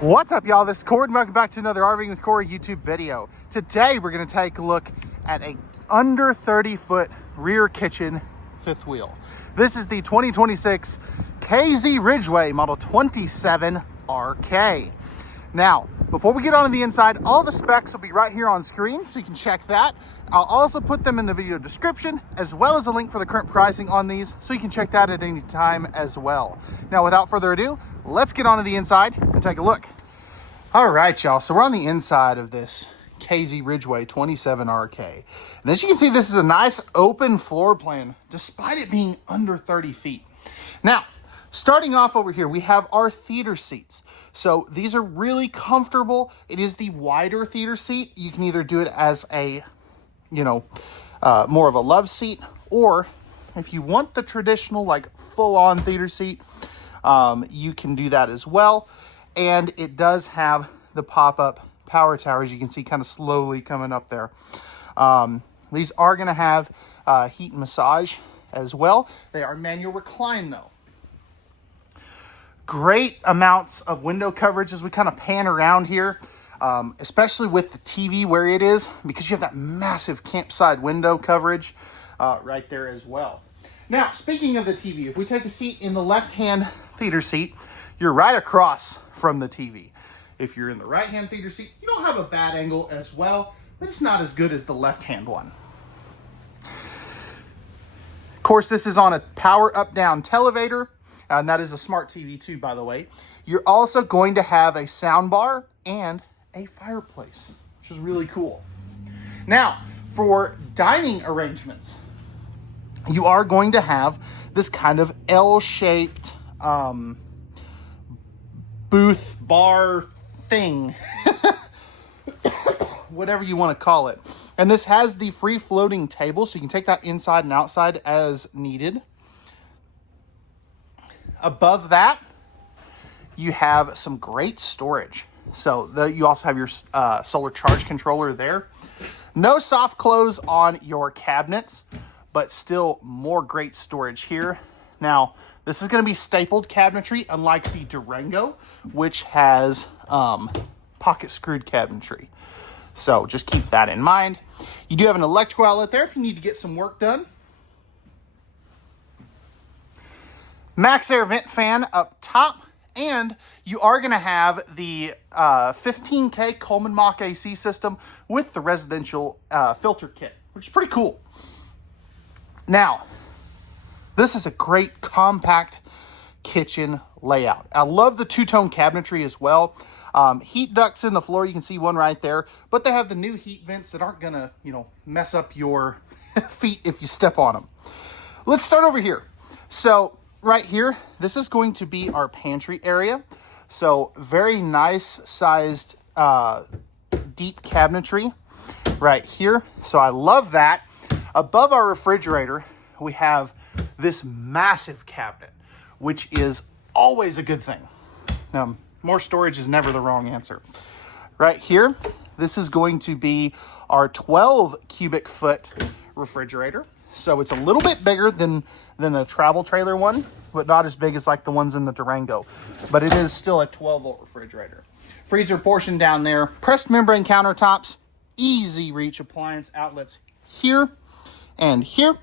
What's up, y'all? This is Corey, and welcome back to another RVing with Corey YouTube video. Today, we're going to take a look at a under 30-foot rear kitchen fifth wheel. This is the 2026 KZ Ridgeway model 27RK. Now, before we get on to the inside, all the specs will be right here on screen, so you can check that. I'll also put them in the video description, as well as a link for the current pricing on these, so you can check that at any time as well. Now, without further ado, let's get on to the inside and take a look. All right, y'all, so we're on the inside of this KZ Ridgeway 27RK. And as you can see, this is a nice open floor plan, despite it being under 30 feet. Now, starting off over here, we have our theater seats. So these are really comfortable. It is the wider theater seat. You can either do it as a, more of a love seat, or if you want the traditional, like full-on theater seat, you can do that as well. And it does have the pop-up power tower, as you can see, kind of slowly coming up there. These are going to have heat and massage as well. They are manual recline, though. Great amounts of window coverage as we kind of pan around here, especially with the TV where it is, because you have that massive campside window coverage right there as well. Now, speaking of the TV, if we take a seat in the left-hand theater seat, you're right across from the TV. If you're in the right-hand theater seat, you don't have a bad angle as well, but it's not as good as the left-hand one. Of course, this is on a power up-down televator. And that is a smart TV too, by the way. You're also going to have a sound bar and a fireplace, which is really cool. Now, for dining arrangements, you are going to have this kind of L-shaped booth bar thing, whatever you want to call it. And this has the free floating table, so you can take that inside and outside as needed. Above that, you have some great storage. So you also have your solar charge controller there. No soft close on your cabinets, but still more great storage here. Now, this is going to be stapled cabinetry, unlike the Durango, which has pocket screwed cabinetry. So just keep that in mind. You do have an electrical outlet there if you need to get some work done. Max air vent fan up top, and you are going to have the 15K Coleman Mach AC system with the residential filter kit, which is pretty cool. Now, this is a great compact kitchen layout. I love the two-tone cabinetry as well. Heat ducts in the floor, you can see one right there, but they have the new heat vents that aren't going to, mess up your feet if you step on them. Let's start over here. So, right here, this is going to be our pantry area. So very nice sized deep cabinetry right here. So I love that. Above our refrigerator, we have this massive cabinet, which is always a good thing. More storage is never the wrong answer. Right here, this is going to be our 12 cubic foot refrigerator. So it's a little bit bigger than a travel trailer one, but not as big as like the ones in the Durango. But it is still a 12-volt refrigerator. Freezer portion down there. Pressed membrane countertops. Easy reach appliance outlets here and here.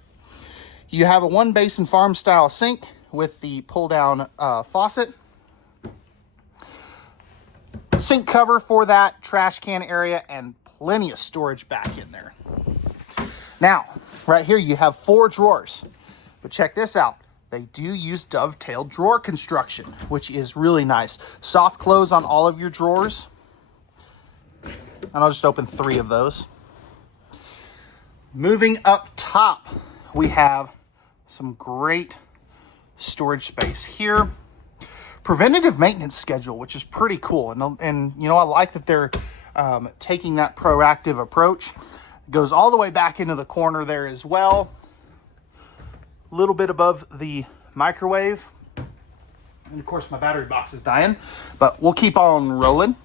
You have a one basin farm style sink with the pull down faucet. Sink cover for that trash can area, and plenty of storage back in there. Now, right here, you have 4 drawers, but check this out. They do use dovetailed drawer construction, which is really nice. Soft close on all of your drawers. And I'll just open 3 of those. Moving up top, we have some great storage space here. Preventative maintenance schedule, which is pretty cool. And I like that they're taking that proactive approach. Goes all the way back into the corner there as well. A little bit above the microwave. And of course my battery box is dying, but we'll keep on rolling.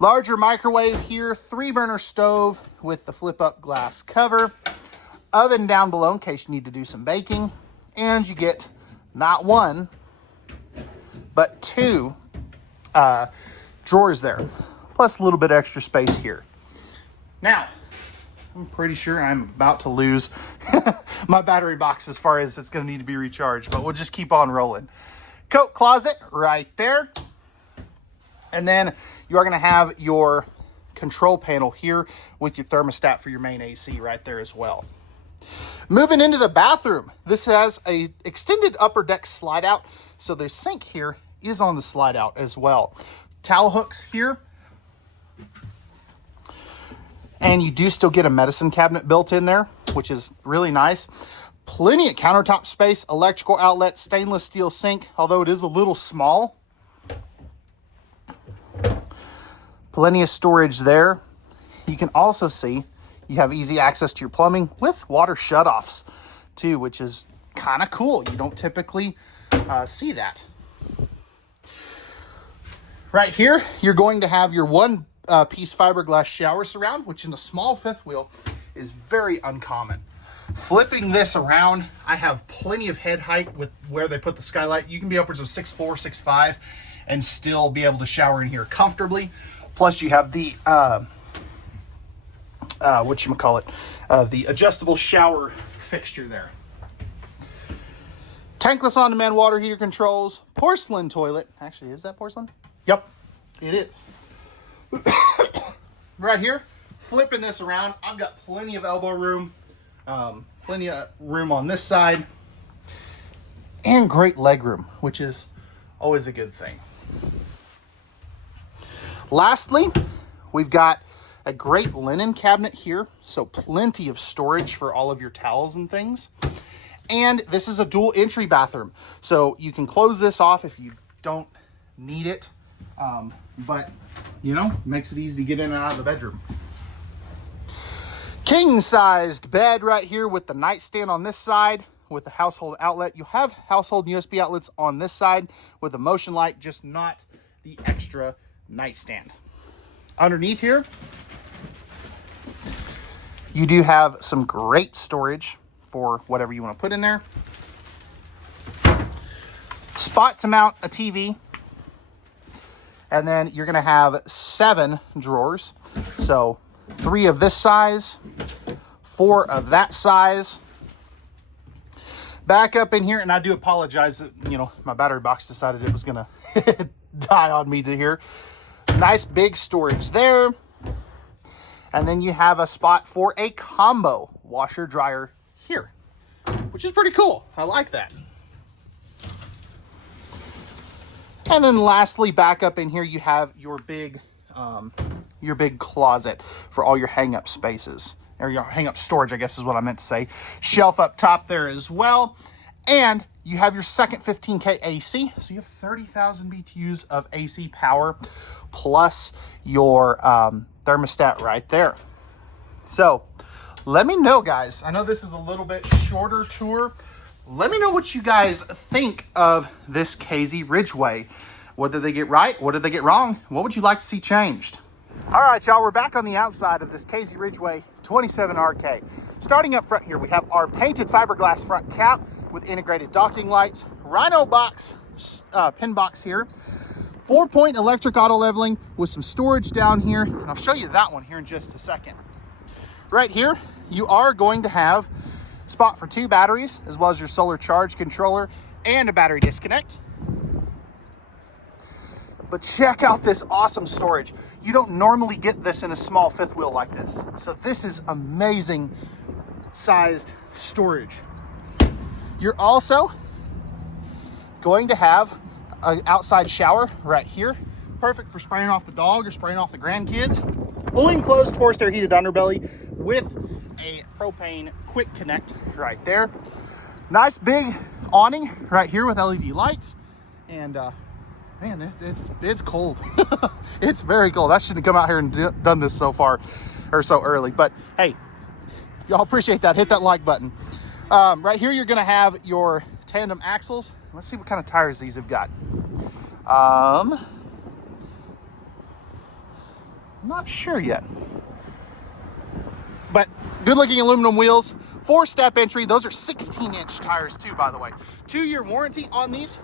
Larger microwave here, 3-burner stove with the flip up glass cover. Oven down below in case you need to do some baking. And you get not 1, but 2 drawers there, plus a little bit extra space here. Now, I'm pretty sure I'm about to lose my battery box as far as it's going to need to be recharged, but we'll just keep on rolling. Coat closet right there. And then you are going to have your control panel here with your thermostat for your main AC right there as well. Moving into the bathroom, this has a extended upper deck slide out, so the sink here is on the slide out as well. Towel hooks here, and you do still get a medicine cabinet built in there, which is really nice. Plenty of countertop space, electrical outlet, stainless steel sink, although it is a little small. Plenty of storage there. You can also see you have easy access to your plumbing with water shutoffs too, which is kind of cool. You don't typically see that. Right here, you're going to have your one piece fiberglass shower surround, which in a small fifth wheel is very uncommon. Flipping this around, I have plenty of head height with where they put the skylight. You can be upwards of 6'4", 6'5", and still be able to shower in here comfortably. Plus you have the, the adjustable shower fixture there. Tankless on-demand water heater controls, porcelain toilet. Actually, is that porcelain? Yep, it is. Right here, flipping this around, I've got plenty of elbow room, plenty of room on this side, and great leg room, which is always a good thing. Lastly, we've got a great linen cabinet here, so plenty of storage for all of your towels and things. And this is a dual entry bathroom, so you can close this off if you don't need it, but you know, makes it easy to get in and out of the bedroom. King-sized bed right here with the nightstand on this side with the household outlet. You have household USB outlets on this side with a motion light, just not the extra nightstand. Underneath here, you do have some great storage for whatever you want to put in there. Spot to mount a TV. And then you're going to have 7 drawers. So 3 of this size, 4 of that size. Back up in here, and I do apologize that, you know, my battery box decided it was going to die on me to here. Nice big storage there. And then you have a spot for a combo washer dryer here, which is pretty cool. I like that. And then lastly, back up in here, you have your big closet for all your hang-up spaces, or your hang-up storage, I guess is what I meant to say. Shelf up top there as well. And you have your second 15K AC, so you have 30,000 BTUs of AC power, plus your thermostat right there. So let me know, guys. I know this is a little bit shorter tour. Let me know what you guys think of this KZ Ridgeway. What did they get right? What did they get wrong? What would you like to see changed? All right, y'all, we're back on the outside of this KZ Ridgeway 27RK. Starting up front here, we have our painted fiberglass front cap with integrated docking lights, Rhino box, pin box here, 4-point electric auto leveling with some storage down here. And I'll show you that one here in just a second. Right here, you are going to have spot for 2 batteries, as well as your solar charge controller and a battery disconnect. But check out this awesome storage. You don't normally get this in a small fifth wheel like this. So this is amazing sized storage. You're also going to have an outside shower right here. Perfect for spraying off the dog or spraying off the grandkids. Fully enclosed forced air heated underbelly with a propane quick connect right there. Nice big awning right here with LED lights. And man, it's cold. It's very cold. I shouldn't have come out here and done this so far or so early. But hey, if y'all appreciate that, hit that like button. Right here, you're going to have your tandem axles. Let's see what kind of tires these have got. I'm not sure yet. But good looking aluminum wheels, 4-step entry. Those are 16-inch tires too, by the way. 2-year warranty on these.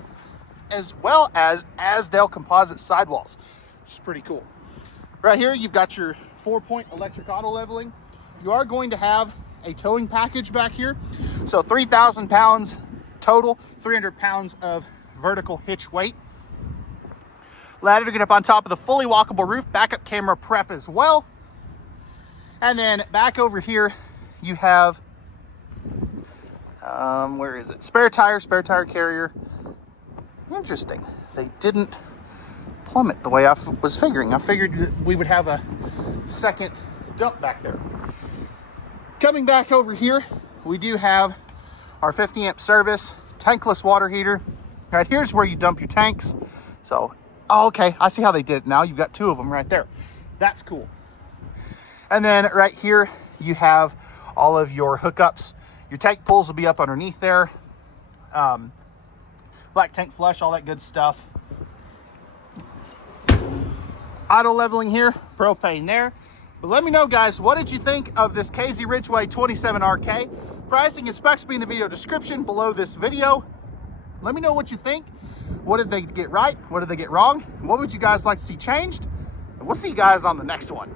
as well as Asdale composite sidewalls, which is pretty cool. Right here, you've got your 4-point electric auto leveling. You are going to have a towing package back here. So 3,000 pounds total, 300 pounds of vertical hitch weight. Ladder to get up on top of the fully walkable roof, backup camera prep as well. And then back over here, you have, where is it? Spare tire carrier. Interesting. They didn't plummet the way I was figuring. I figured that we would have a second dump back there. Coming back over here, we do have our 50 amp service, tankless water heater. Right here's where you dump your tanks. So, oh, okay, I see how they did it now. You've got 2 of them right there. That's cool. And then right here, you have all of your hookups. Your tank pulls will be up underneath there. Black tank flush, all that good stuff. Auto leveling here, propane there. But let me know, guys, what did you think of this KZ Ridgeway 27RK? Pricing and specs will be in the video description below this video. Let me know what you think. What did they get right? What did they get wrong? What would you guys like to see changed? And we'll see you guys on the next one.